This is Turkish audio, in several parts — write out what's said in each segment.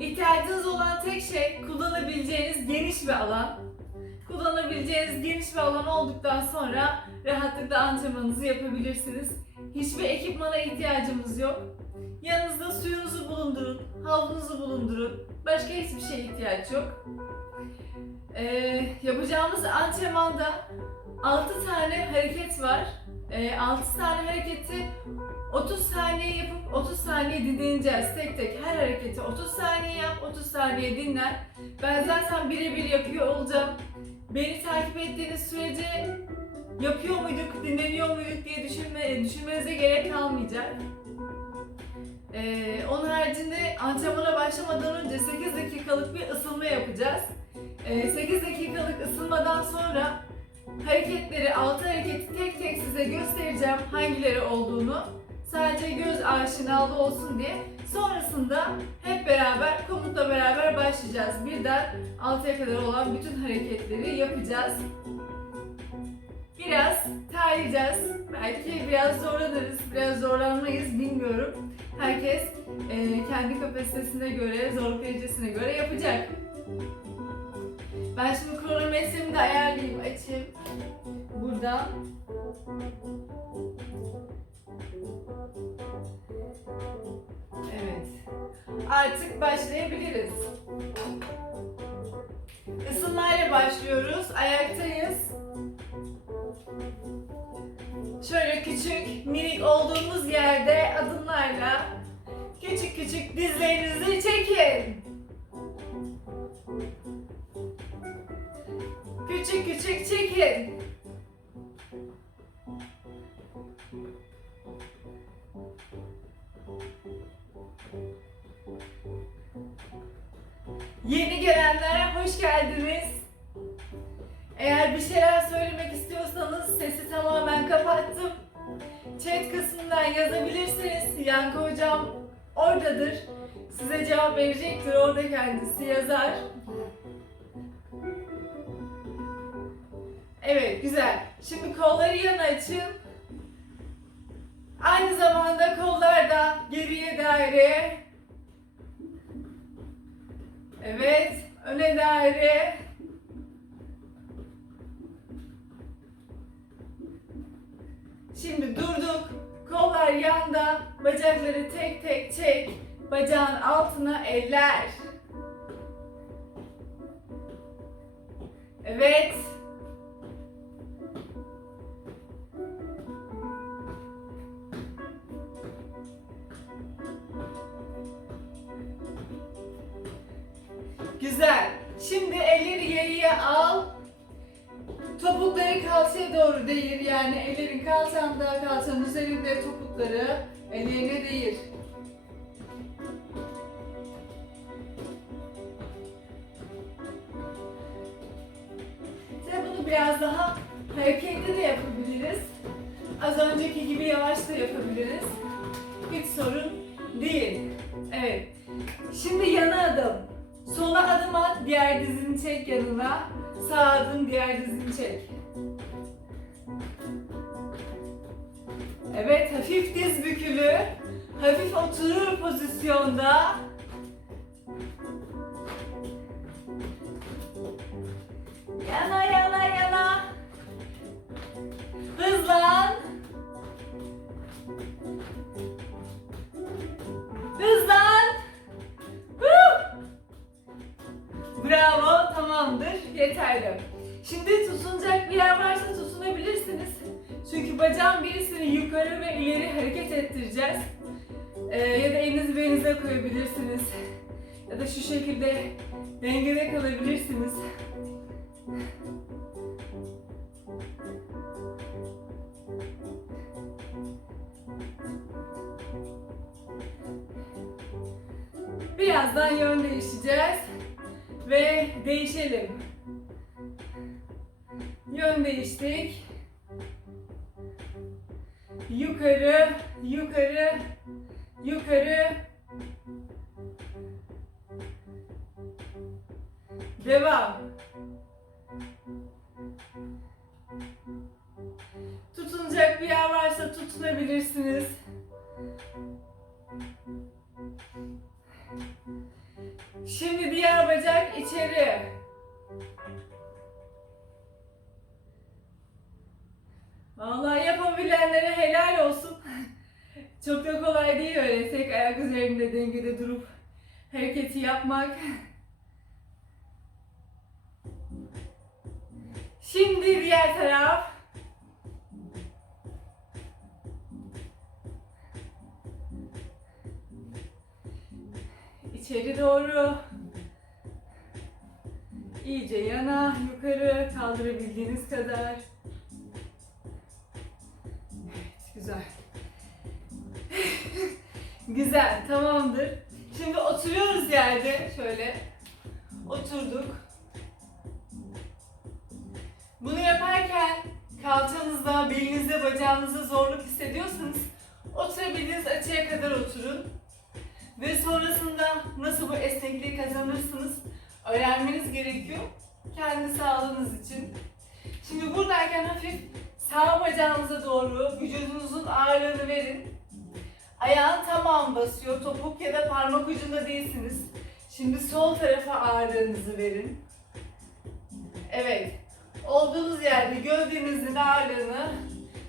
İhtiyacınız olan tek şey kullanabileceğiniz geniş bir alan. Kullanabileceğiniz geniş bir alan olduktan sonra rahatlıkla antrenmanınızı yapabilirsiniz. Hiçbir ekipmana ihtiyacımız yok. Yanınızda suyunuzu bulundurun, havlunuzu bulundurun. Başka hiçbir şeye ihtiyaç yok. Ee, yapacağımız antrenmanda 6 tane hareket var. Ee, 6 tane hareketi 30 saniye yapıp 30 saniye dinleneceğiz tek tek. Her hareketi 30 saniye yap, 30 saniye dinlen. Ben zaten birebir yapıyor olacağım. Beni takip ettiğiniz sürece yapıyor muyduk, dinleniyor muyduk diye düşünme, düşünmenize gerek kalmayacak. Ee, onun haricinde antrenmana başlamadan önce 8 dakikalık bir ısınma yapacağız. Ee, 8 dakikalık ısınmadan sonra hareketleri, 6 hareketi tek tek size göstereceğim hangileri olduğunu. Sadece göz aşinalı olsun diye. Sonrasında hep beraber, komutla beraber başlayacağız. Birden 6'ya kadar olan bütün hareketleri yapacağız. Biraz terleyeceğiz. Belki biraz zorlanırız, biraz zorlanmayız bilmiyorum. Herkes e, kendi kapasitesine göre, zorluk derecesine göre yapacak. Ben şimdi kronometremi de ayarlayayım, açayım. Buradan. Evet. Artık başlayabiliriz. Isınmayla başlıyoruz. Ayaktayız. Şöyle küçük, minik olduğumuz yerde adımlarla küçük küçük dizlerinizi çekin. Küçük küçük çekin. Yeni gelenlere hoş geldiniz. Eğer bir şeyler söylemek istiyorsanız sesi tamamen kapattım. Chat kısmından yazabilirsiniz. Yankı hocam oradadır. Size cevap verecektir. Orada kendisi yazar. Evet güzel. Şimdi kolları yana açın. Aynı zamanda kollar da geriye daire. Evet. Öne daire. Şimdi durduk. Kollar yanda. Bacakları tek tek çek. Bacağın altına eller. Evet. Güzel. Şimdi elleri geriye al. Topukları kalçaya doğru değir. Yani ellerin kalçanda, kalçanın üzerinde topukları ellerine değir. Şimdi bunu biraz daha hareketli de yapabiliriz. Az önceki gibi yavaş da yapabiliriz. Hiç sorun değil. Evet. Şimdi yana adım. Sola adım at, diğer dizini çek yanına. Sağ adım, diğer dizini çek. Evet, hafif diz bükülü. Hafif oturur pozisyonda. Yana şu şekilde dengede kalabilirsiniz. Birazdan yön değişeceğiz ve değişelim. Yön değiştik. Yukarı, yukarı, yukarı. Devam. Tutunacak bir yer varsa tutunabilirsiniz. Şimdi diğer bacak içeri. Vallahi yapabilenlere helal olsun. Çok da kolay değil öyle tek ayak üzerinde dengede durup hareketi yapmak. Şimdi diğer taraf. İçeri doğru. İyice yana, yukarı kaldırabildiğiniz kadar. Evet, güzel. güzel, tamamdır. Şimdi oturuyoruz yerde şöyle. Oturduk. Bunu yaparken kalçanızda, belinizde, bacağınızda zorluk hissediyorsanız oturabildiğiniz açıya kadar oturun. Ve sonrasında nasıl bu esnekliği kazanırsınız öğrenmeniz gerekiyor. Kendi sağlığınız için. Şimdi buradayken hafif sağ bacağınıza doğru vücudunuzun ağırlığını verin. Ayağın tamam basıyor. Topuk ya da parmak ucunda değilsiniz. Şimdi sol tarafa ağırlığınızı verin. Evet. Olduğunuz yerde gövdenizin ağırlığını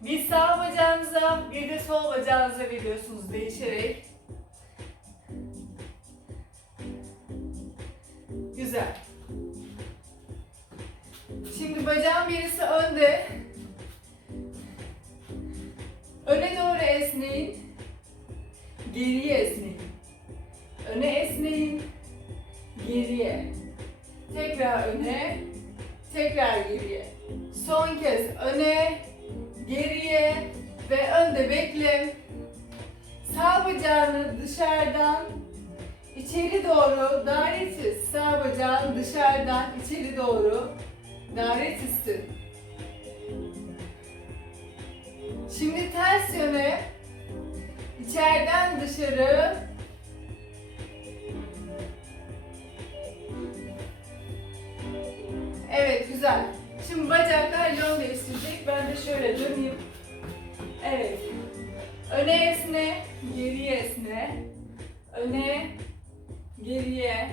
bir sağ bacağınıza bir de sol bacağınıza veriyorsunuz değişerek. Güzel. Şimdi bacağın birisi önde. Öne doğru esneyin. Geriye esneyin. Öne esneyin. Geriye. Tekrar öne. Tekrar geriye. Son kez öne. Geriye. Ve önde bekle. Sağ bacağını dışarıdan İçeri doğru daire çiz. Sağ bacağın dışarıdan içeri doğru daire çizsin. Şimdi ters yöne içeriden dışarı Evet güzel. Şimdi bacaklar yön değiştirecek. Ben de şöyle döneyim. Evet. Öne esne, geriye esne. Öne, geriye,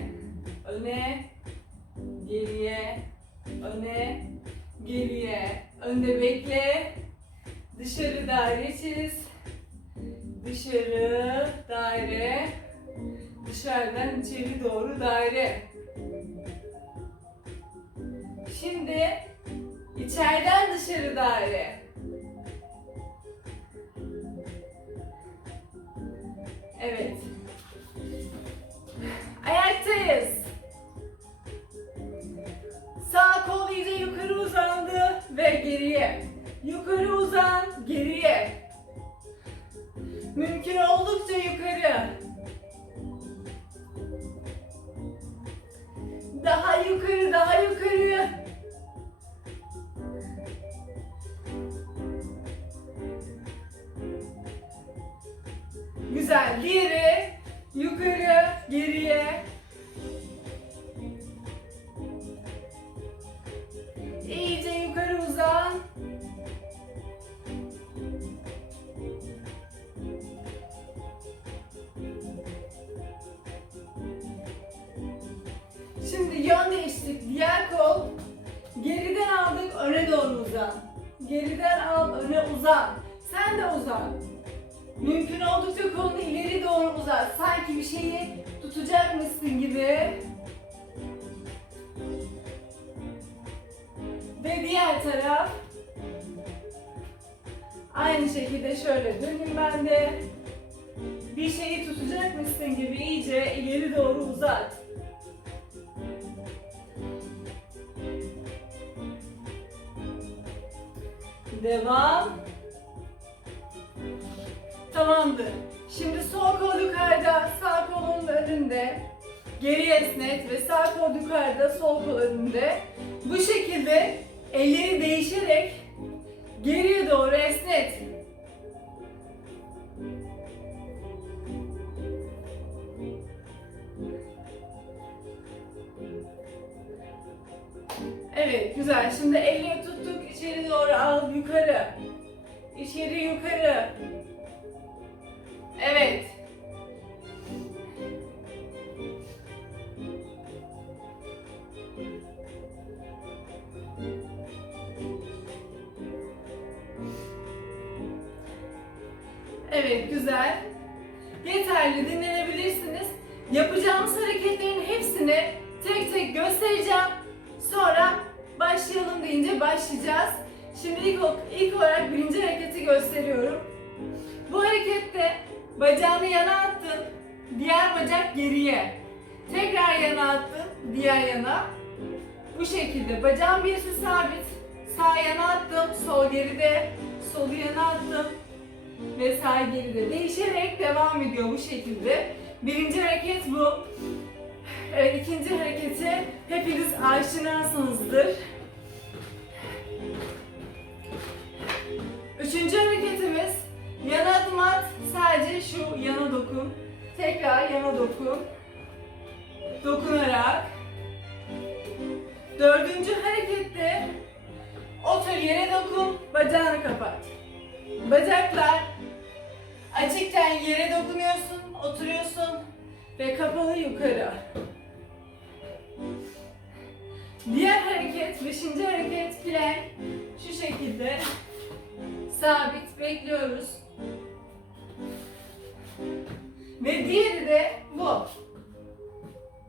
öne, geriye, öne, geriye, önde bekle, dışarı daire çiz, dışarı daire, dışarıdan içeri doğru daire. Şimdi içeriden dışarı daire. Evet. Ayaktayız. Sağ kol iyice yukarı uzandı ve geriye. Yukarı uzan, geriye. Mümkün oldukça yukarı. Daha yukarı, daha yukarı. Güzel. Diğeri yukarı, geriye. Aynı şekilde şöyle döneyim ben de. Bir şeyi tutacakmışsın gibi iyice ileri doğru uzat. Devam. Tamamdır. Şimdi sol kol yukarıda, sağ kolun önünde. Geri esnet ve sağ kol yukarıda, sol kol önünde. Bu şekilde elleri değişerek geriye doğru esnet. Evet, güzel. Şimdi elleri tuttuk, içeri doğru al, yukarı. İçeri yukarı. Evet. Yapacağımız hareketlerin hepsini tek tek göstereceğim. Sonra başlayalım deyince başlayacağız. Şimdi ilk, ilk olarak birinci hareketi gösteriyorum. Bu harekette bacağını yana attın, diğer bacak geriye. Tekrar yana attın, diğer yana. Bu şekilde bacağın birisi sabit. Sağ yana attım, sol geride, solu yana attım ve sağ geride. Değişerek devam ediyor bu şekilde. Birinci hareket bu. Evet, ikinci hareketi hepiniz aşinasınızdır. Üçüncü hareketimiz yana adım at, sadece şu yana dokun. Tekrar yana dokun. Dokunarak. Dördüncü harekette otur yere dokun, bacağını kapat. Bacaklar açıkken yere dokunuyorsun, oturuyorsun ve kapalı yukarı. Diğer hareket, beşinci hareket plank. Şu şekilde sabit bekliyoruz. Ve diğeri de bu.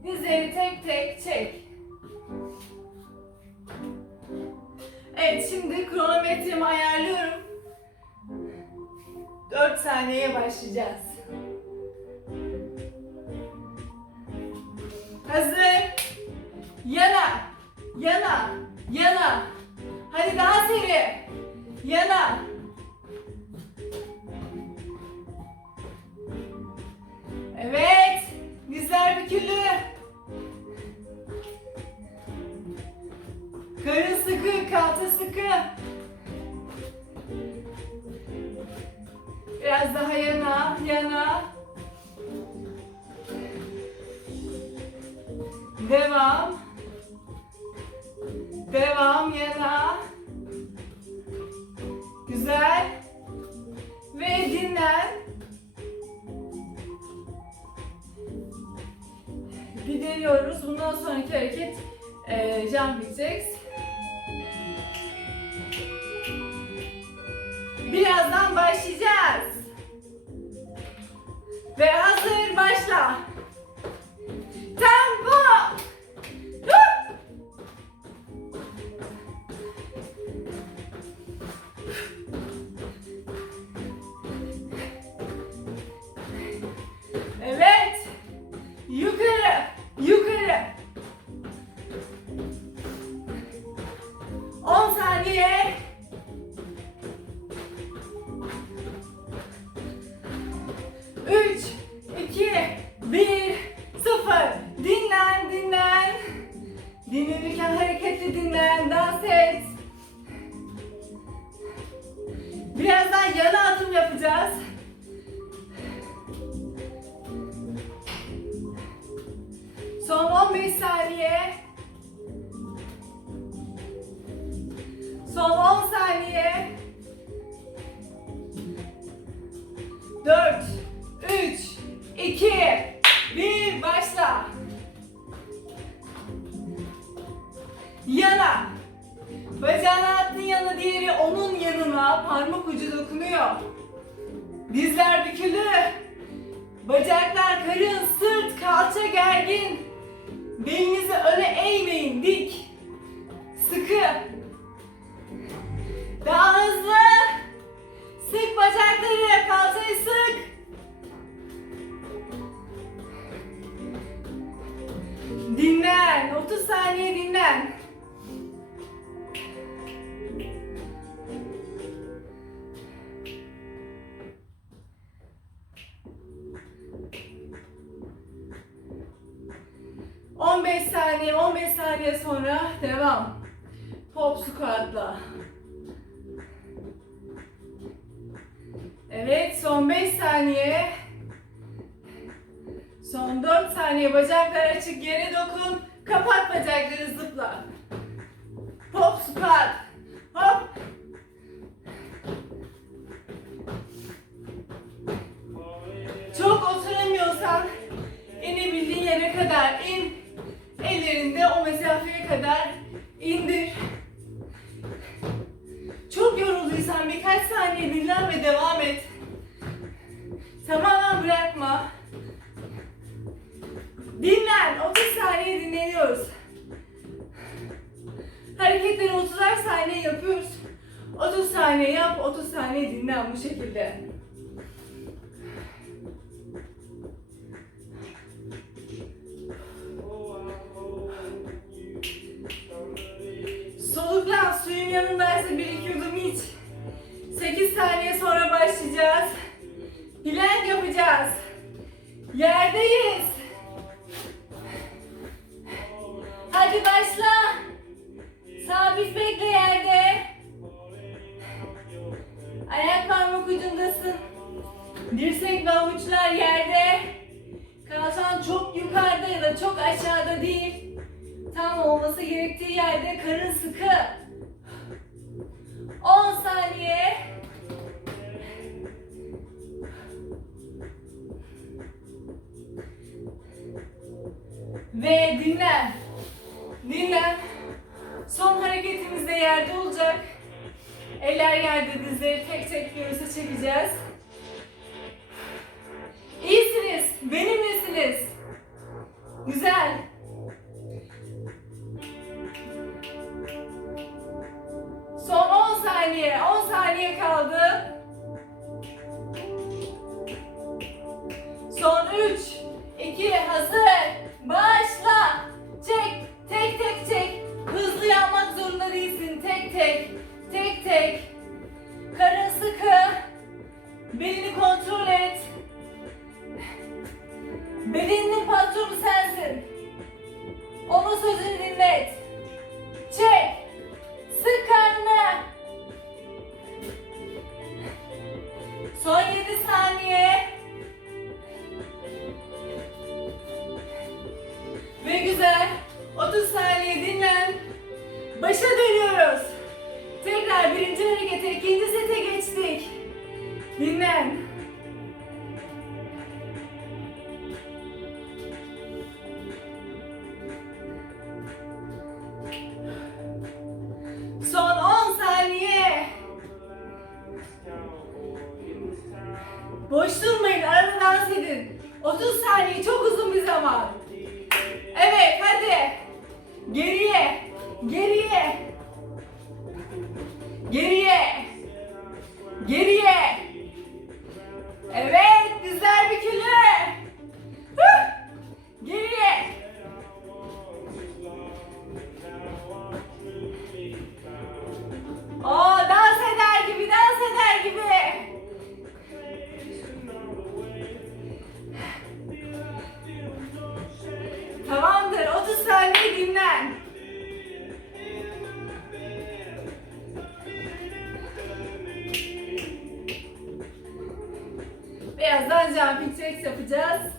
Dizleri tek tek çek. Evet şimdi kronometremi ayarlıyorum. 4 saniyeye başlayacağız. Hazır. Yana. Yana. Yana. Hadi daha seri. Yana. Evet. Dizler bükülü. Karın sıkı, kalça sıkı. Biraz daha yana, yana. Devam. Devam yana. Güzel. Ve dinlen. Gideriyoruz. Bundan sonraki hareket e, jumping jacks. Birazdan başlayacağız. Ve hazır başla. 4, 3, 2, 1, başla. Yana. Bacağını attın yana diğeri onun yanına parmak ucu dokunuyor. Dizler bükülü. Bacaklar karın, sırt, kalça gergin. Belinizi öne eğmeyin, dik. Sıkı. Daha hızlı. Sık bacakları, kalçayı sık. Dinlen. 30 saniye dinlen. On beş saniye, 15 saniye sonra devam. Pop squat'la. Evet, son 5 saniye. Son 4 saniye. Bacaklar açık, yere dokun. Kapat bacakları zıpla. Pop squat. Hop. Çok oturamıyorsan inebildiğin yere kadar in. Ellerinde o mesafeye kadar indir. Yorulduysan birkaç saniye dinlen ve devam et. Tamamen bırakma. Dinlen. 30 saniye dinleniyoruz. Hareketleri 30'ar saniye yapıyoruz. 30 saniye yap, 30 saniye dinlen bu şekilde. Soluklan, suyun yanındaysa bir. 8 saniye sonra başlayacağız. Plank yapacağız. Yerdeyiz. Hadi başla. Sabit bekle yerde. Ayak parmak ucundasın. Dirsek ve avuçlar yerde. Kalçan çok yukarıda ya da çok aşağıda değil. Tam olması gerektiği yerde karın sıkı. 10 saniye. Ve dinlen. Dinlen. Son hareketimiz de yerde olacak. Eller yerde dizleri tek tek göğüse çekeceğiz. İyisiniz. Benimlesiniz. Güzel. Son 10 saniye. 10 saniye kaldı. Son 3, dinlen. Birazdan jumping jacks yapacağız.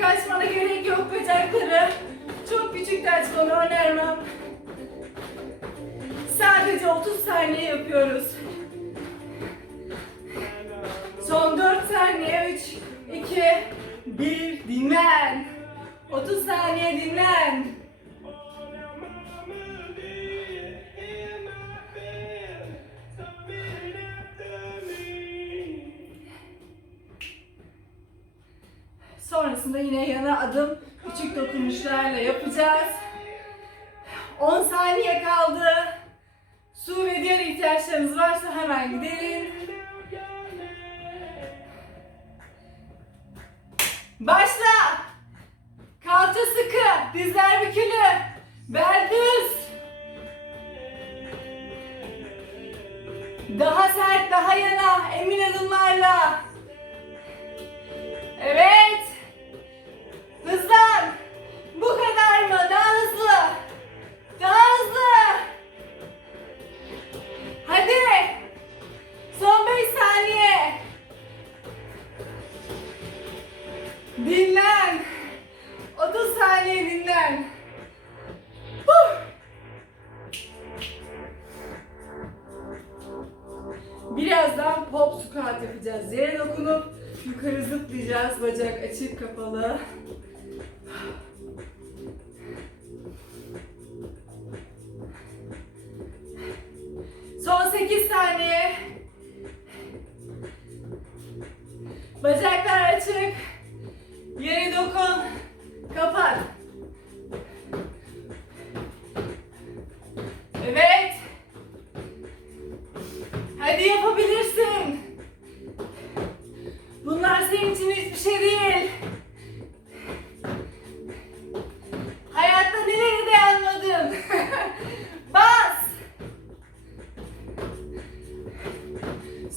Çok açmana gerek yok bacakları. Çok küçük de açmanı önermem. Sadece 30 saniye yapıyoruz. Son 4 saniye. 3, 2, 1. Dinlen. 30 saniye dinlen. Sonrasında yine yana adım küçük dokunuşlarla yapacağız. 10 saniye kaldı. Su ve diğer ihtiyaçlarınız varsa hemen gidelim. Başla. Kalça sıkı, dizler bükülü, bel düz. Daha sert, daha yana, emin adımlarla. Evet. Yapacağız. Yere dokunup yukarı zıplayacağız. Bacak açık kapalı. Son 8 saniye. Bacaklar açık. Yere dokun. Kapat. Evet. Hiçbir şey değil. Hayatta neleri beğenmedin? Bas.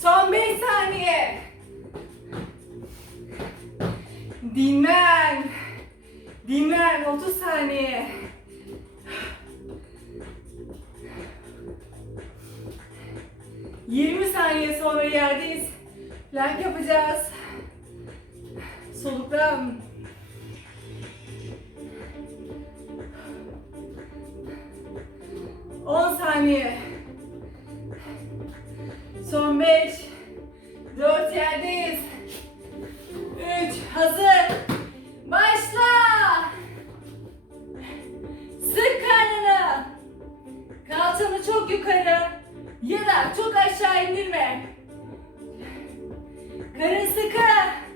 Son 5 saniye. Dinlen. Dinlen 30 saniye. Yirmi saniye sonra yerdeyiz. Plank yapacağız. Soluklan. On saniye. Son beş. Dört yerdeyiz. Üç. Hazır. Başla. Sık karnını. Kalçanı çok yukarı ya da çok aşağı indirme. Karın sıkı.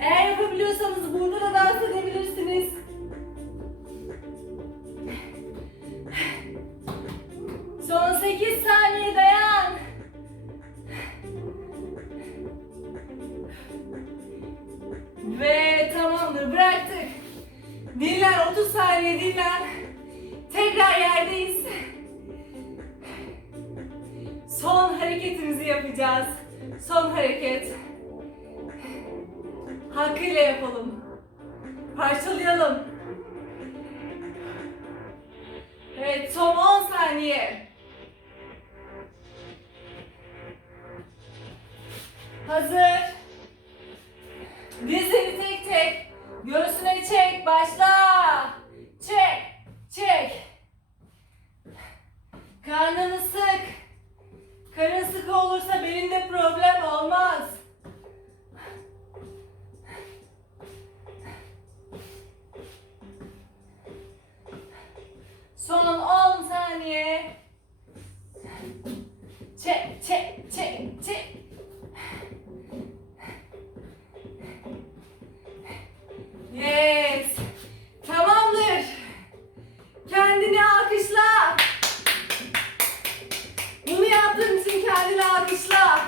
Eğer yapabiliyorsanız burada da Çek. Başla. Çek. Çek. Karnını sık. Karın sıkı olursa belinde problem olmaz. Son 10 saniye. Çek, çek, çek, çek. Yes. Tamamdır. Kendini alkışla. Bunu yaptığın için kendini alkışla.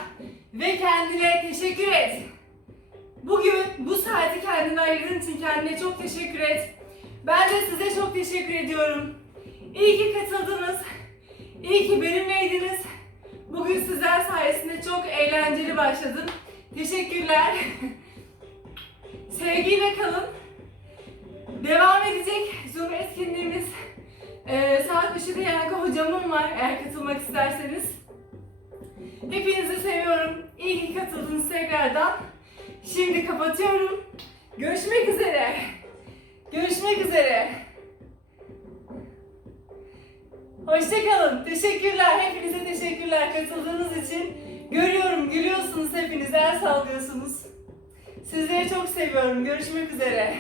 Ve kendine teşekkür et. Bugün bu saati kendine ayırdığın için kendine çok teşekkür et. Ben de size çok teşekkür ediyorum. İyi ki katıldınız. İyi ki benimleydiniz. Bugün sizler sayesinde çok eğlenceli başladım. Teşekkürler. Sevgiyle kalın. Devam edecek Zoom etkinliğimiz. Ee, saat 3'de Yankı hocamın var eğer katılmak isterseniz. Hepinizi seviyorum. İyi ki katıldınız tekrardan. Şimdi kapatıyorum. Görüşmek üzere. Görüşmek üzere. Hoşçakalın. Teşekkürler. Hepinize teşekkürler katıldığınız için. Görüyorum, gülüyorsunuz hepiniz, el sallıyorsunuz. Sizleri çok seviyorum. Görüşmek üzere.